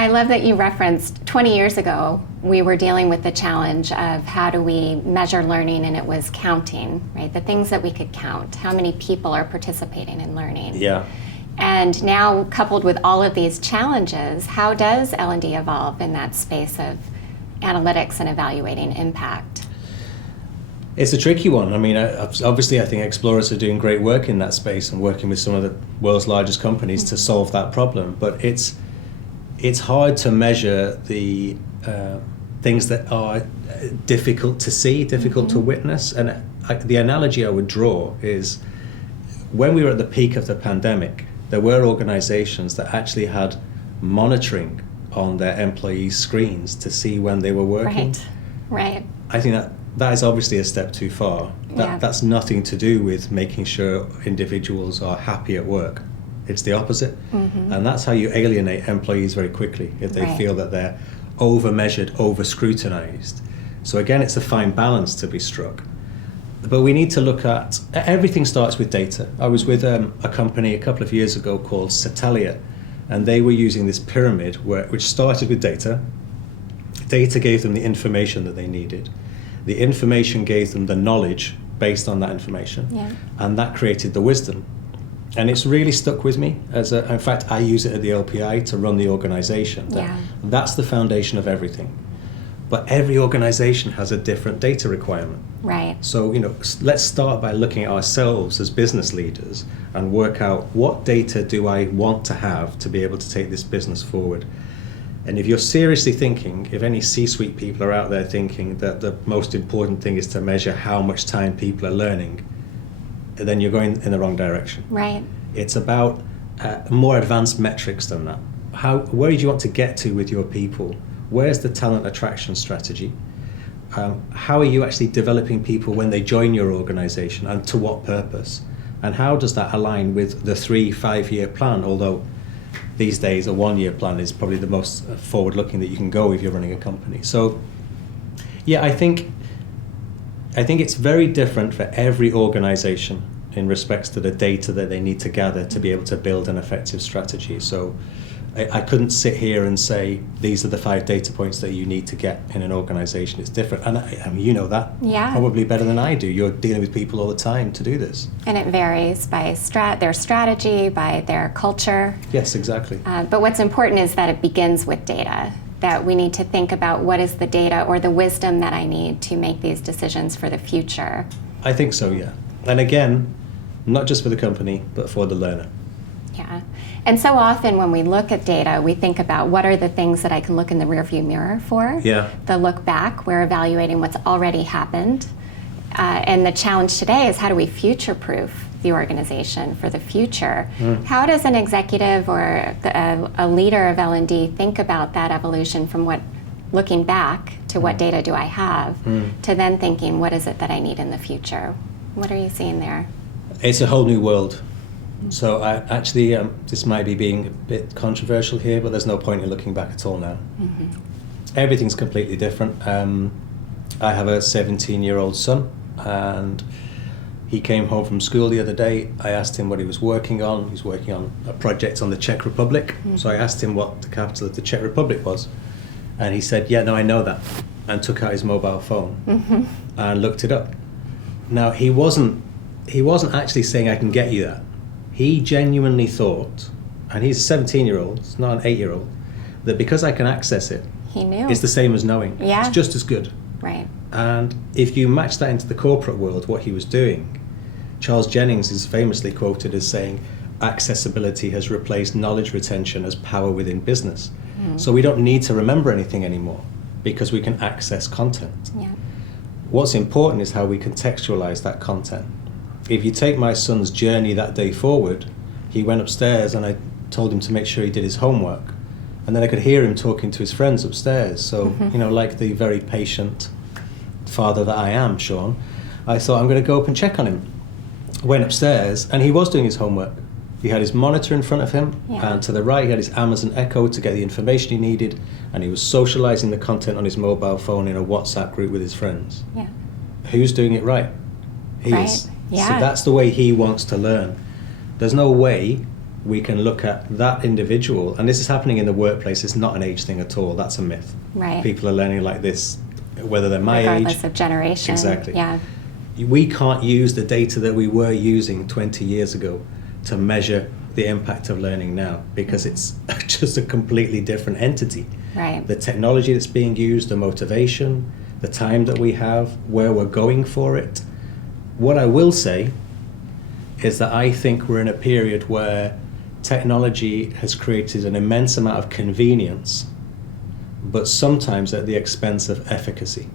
I love that you referenced 20 years ago, we were dealing with the challenge of how do we measure learning, and it was counting, right? The things that we could count, how many people are participating in learning. Yeah. And now, coupled with all of these challenges, how does L&D evolve in that space of analytics and evaluating impact? It's a tricky one. I mean, obviously I think Explorance are doing great work in that space and working with some of the world's largest companies to solve that problem. But it's hard to measure the things that are difficult to see, difficult to witness. And the analogy I would draw is when we were at the peak of the pandemic, there were organizations that actually had monitoring on their employees' screens to see when they were working. Right. I think that is obviously a step too far. That's nothing to do with making sure individuals are happy at work. It's the opposite. And that's how you alienate employees very quickly, if they feel that they're over-measured, over-scrutinized. So again, it's a fine balance to be struck. But we need to look at, everything starts with data. I was with a company a couple of years ago called Satellia, and they were using this pyramid which started with data. Data gave them the information that they needed. The information gave them the knowledge based on that information, and that created the wisdom. And it's really stuck with me. In fact, I use it at the LPI to run the organization. That's the foundation of everything. But every organization has a different data requirement. Right. So, let's start by looking at ourselves as business leaders and work out what data do I want to have to be able to take this business forward. And if you're seriously thinking, if any C-suite people are out there thinking that the most important thing is to measure how much time people are learning, then you're going in the wrong direction. Right. It's about more advanced metrics than that. Where do you want to get to with your people? Where's the talent attraction strategy? How are you actually developing people when they join your organization, and to what purpose? And how does that align with the 3-5 year plan? Although these days a 1 year plan is probably the most forward-looking that you can go if you're running a company. So yeah, I think it's very different for every organization in respects to the data that they need to gather to be able to build an effective strategy. So I couldn't sit here and say these are the 5 data points that you need to get in an organization. It's different, and I mean, you know that probably better than I do. You're dealing with people all the time to do this. And it varies by their strategy, by their culture. Yes, exactly. But what's important is that it begins with data, that we need to think about what is the data or the wisdom that I need to make these decisions for the future. I think so, yeah. And again, not just for the company, but for the learner. Yeah. And so often when we look at data, we think about what are the things that I can look in the rearview mirror for. Yeah. The look back, we're evaluating what's already happened. And the challenge today is how do we future-proof the organization for the future? How does an executive or a leader of L&D think about that evolution from looking back to what data do I have, to then thinking what is it that I need in the future? What are you seeing there? It's a whole new world. So this might be being a bit controversial here, but there's no point in looking back at all now. Everything's completely different. I have a 17-year-old son, and he came home from school the other day. I asked him what he was working on. He was working on a project on the Czech Republic. So I asked him what the capital of the Czech Republic was. And he said, yeah, no, I know that, and took out his mobile phone and looked it up. Now, he wasn't actually saying I can get you that. He genuinely thought, and he's a 17-year-old, it's not an 8-year-old, that because I can access it, he knew. It's the same as knowing. Yeah. It's just as good. Right. And if you match that into the corporate world, what he was doing, Charles Jennings is famously quoted as saying, accessibility has replaced knowledge retention as power within business. So we don't need to remember anything anymore because we can access content. Yeah. What's important is how we contextualize that content. If you take my son's journey that day forward, he went upstairs and I told him to make sure he did his homework. And then I could hear him talking to his friends upstairs. So, like the very patient father that I am, Shawn, I thought I'm going to go up and check on him. Went upstairs and he was doing his homework. He had his monitor in front of him, and to the right he had his Amazon Echo to get the information he needed, and he was socializing the content on his mobile phone in a WhatsApp group with his friends. Yeah. Who's doing it right? He Right. is. Yeah. So that's the way he wants to learn. There's no way we can look at that individual, and this is happening in the workplace. It's not an age thing at all. That's a myth. Right. People are learning like this, whether they're my Regardless age. of generation. Exactly. Yeah. We can't use the data that we were using 20 years ago to measure the impact of learning now, because it's just a completely different entity. Right. The technology that's being used, the motivation, the time that we have, where we're going for it. What I will say is that I think we're in a period where technology has created an immense amount of convenience, but sometimes at the expense of efficacy.